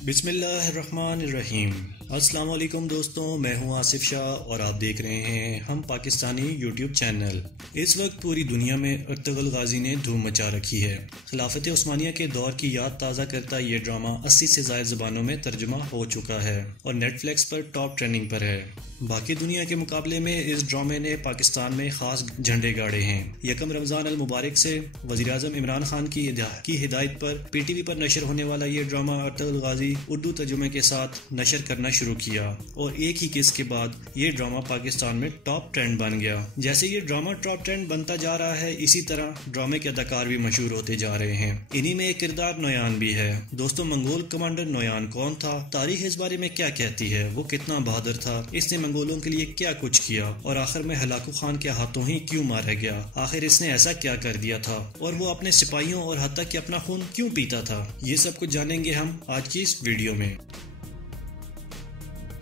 बिस्मिल्लाहिर्रहमानिर्रहीम। अस्सलाम वालेकुम दोस्तों, मैं हूं आसिफ शाह और आप देख रहे हैं हम पाकिस्तानी यूट्यूब चैनल। इस वक्त पूरी दुनिया में अर्तुगरुल गाजी ने धूम मचा रखी है। खिलाफत उस्मानिया के दौर की याद ताज़ा करता ये ड्रामा 80 से ज़ायद ज़बानों में तर्जुमा हो चुका है और नेटफ्लिक्स पर टॉप ट्रेंडिंग पर है। बाकी दुनिया के मुकाबले में इस ड्रामे ने पाकिस्तान में खास झंडे गाड़े हैं। यकम रमज़ान अल मुबारक से वज़ीर आज़म इमरान खान की हिदायत पर PTV पर नशर होने वाला ये ड्रामा अर्तुगरुल गाजी उर्दू तर्जुमे के साथ नशर करना शुरू किया और एक ही किस्त के बाद ये ड्रामा पाकिस्तान में टॉप ट्रेंड बन गया। जैसे ये ड्रामा टॉप ट्रेंड बनता जा रहा है, इसी तरह ड्रामे के अदाकार भी मशहूर होते जा रहे हैं। इन्हीं में एक किरदार नोयान भी है। दोस्तों, मंगोल कमांडर नोयान कौन था, तारीख इस बारे में क्या कहती है, वो कितना बहादुर था, इसने मंगोलों के लिए क्या कुछ किया और आखिर में हलाकू खान के हाथों ही क्यों मारा गया, आखिर इसने ऐसा क्या कर दिया था और वो अपने सिपाहियों और हत्ता कि अपना खून क्यों पीता था, ये सब कुछ जानेंगे हम आज की इस वीडियो में।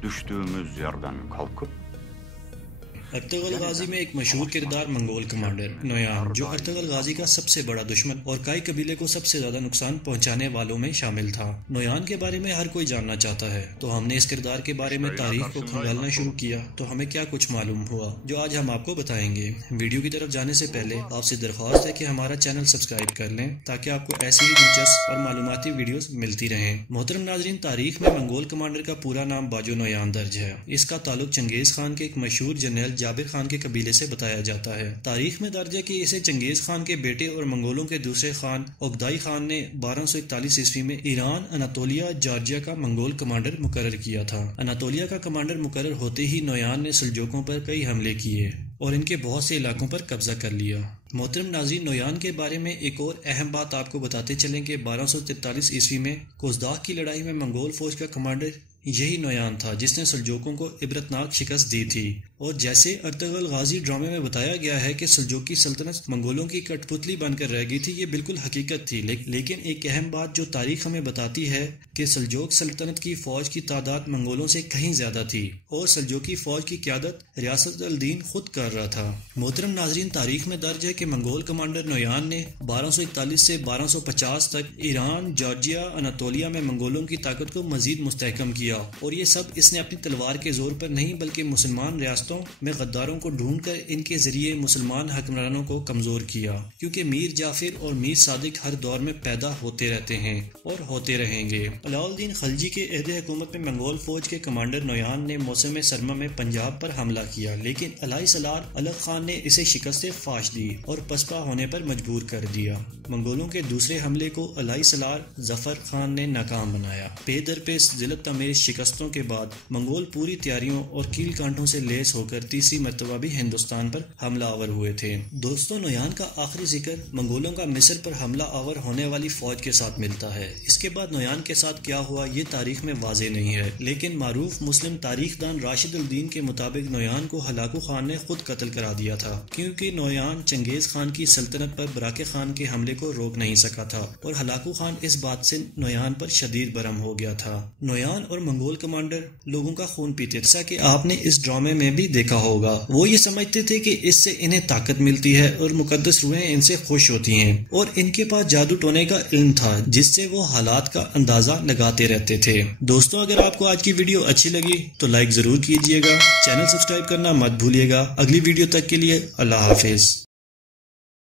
Düştüğümüz yerden kalkıp अर्तुगरुल गाजी में एक मशहूर किरदार मंगोल कमांडर नोयान, जो अर्तुगरुल गाजी का सबसे बड़ा दुश्मन और काई कबीले को सबसे ज्यादा नुकसान पहुंचाने वालों में शामिल था। नोयान के बारे में हर कोई जानना चाहता है, तो हमने इस किरदार के बारे में तारीख को खंगालना शुरू किया तो हमें क्या कुछ मालूम हुआ, जो आज हम आपको बताएंगे। वीडियो की तरफ जाने से पहले आपसे दरख्वास्त है कि हमारा चैनल सब्सक्राइब कर लें ताकि आपको ऐसी ही दिलचस्प और मालूमाती वीडियोस मिलती रहें। मोहतरम नाजरीन, तारीख में मंगोल कमांडर का पूरा नाम बाजो नोयान दर्ज है। इसका ताल्लुक चंगेज खान के एक मशहूर जनरल जाबिर खान के कबीले से बताया जाता है। तारीख में दर्ज है कि इसे चंगेज खान के बेटे और मंगोलों के दूसरे खान ओगदाई खान ने 1241 ईस्वी में ईरान, अनातोलिया, जॉर्जिया का मंगोल कमांडर मुकर्रर किया था। अनातोलिया का कमांडर मुकर्रर होते ही नोयान ने सल्जूकों पर कई हमले किए और इनके बहुत से इलाकों पर कब्जा कर लिया। मोहतरम नाज़रीन, नोयान के बारे में एक और अहम बात आपको बताते चलें कि 1243 ईस्वी में कोसदाग की लड़ाई में मंगोल फौज का कमांडर यही नोयान था जिसने सल्जूकों को इबरतनाक शिकस्त दी थी। और जैसे अर्तुगरुल गाजी ड्रामे में बताया गया है कि सल्जूकी सल्तनत मंगोलों की कठपुतली बनकर रह गई थी, ये बिल्कुल हकीकत थी। लेकिन एक अहम बात जो तारीख हमें बताती है कि सल्जूक सल्तनत की फौज की तादाद मंगोलों से कहीं ज्यादा थी और सल्जूकी फौज की क़यादत रियासत अल दीन खुद कर रहा था। मोहतरम नाजरीन, तारीख में दर्ज है कि मंगोल कमांडर नोयान ने 1241 से 1250 तक ईरान, जॉर्जिया, अनातोलिया में मंगोलों की ताकत को मजीद मुस्तहकम किया और ये सब इसने अपनी तलवार के जोर पर नहीं बल्कि मुसलमान रियासतों में गद्दारों को ढूंढकर इनके जरिए मुसलमान हुक्मरानों को कमजोर किया। क्योंकि मीर जाफिर और मीर सादिक हर दौर में पैदा होते रहते हैं और होते रहेंगे। अलाउद्दीन खलजी के अहद हुकूमत में मंगोल फौज के कमांडर नोयान ने मौसम सरमा में पंजाब पर हमला किया, लेकिन अलाई सलार अलग खान ने इसे शिकस्त फाश दी और पसपा होने पर मजबूर कर दिया। मंगोलों के दूसरे हमले को अलाई सलार जफर खान ने नाकाम बनाया। पे दर पे जिलत अमीर शिकस्तों के बाद मंगोल पूरी तैयारियों और कील कांटों से लेस होकर तीसरी मर्तबा भी हिंदुस्तान पर हमला आवर हुए थे। दोस्तों, नोयान का आखिरी जिक्र मंगोलों का मिस्र पर हमला आवर होने वाली फौज के साथ मिलता है। इसके बाद नोयान के साथ क्या हुआ ये तारीख में वाज़ेह नहीं है, लेकिन मारूफ मुस्लिम तारीखदान राशिद उल दीन के मुताबिक नोयान को हलाकू खान ने खुद कत्ल करा दिया था, क्योंकि नोयान चंगेज खान की सल्तनत पर बराके खान के हमले को रोक नहीं सका था और हलाकू खान इस बात से नोयान पर शदीद बरम हो गया था। नोयान और मंगोल कमांडर लोगों का खून पीते, जैसा कि आपने इस ड्रामे में भी देखा होगा। वो ये समझते थे कि इससे इन्हें ताकत मिलती है और मुकद्दस रूहें इनसे खुश होती हैं और इनके पास जादू टोने का इल्म था जिससे वो हालात का अंदाजा लगाते रहते थे। दोस्तों, अगर आपको आज की वीडियो अच्छी लगी तो लाइक जरूर कीजिएगा, चैनल सब्सक्राइब करना मत भूलिएगा। अगली वीडियो तक के लिए अल्लाह हाफिज।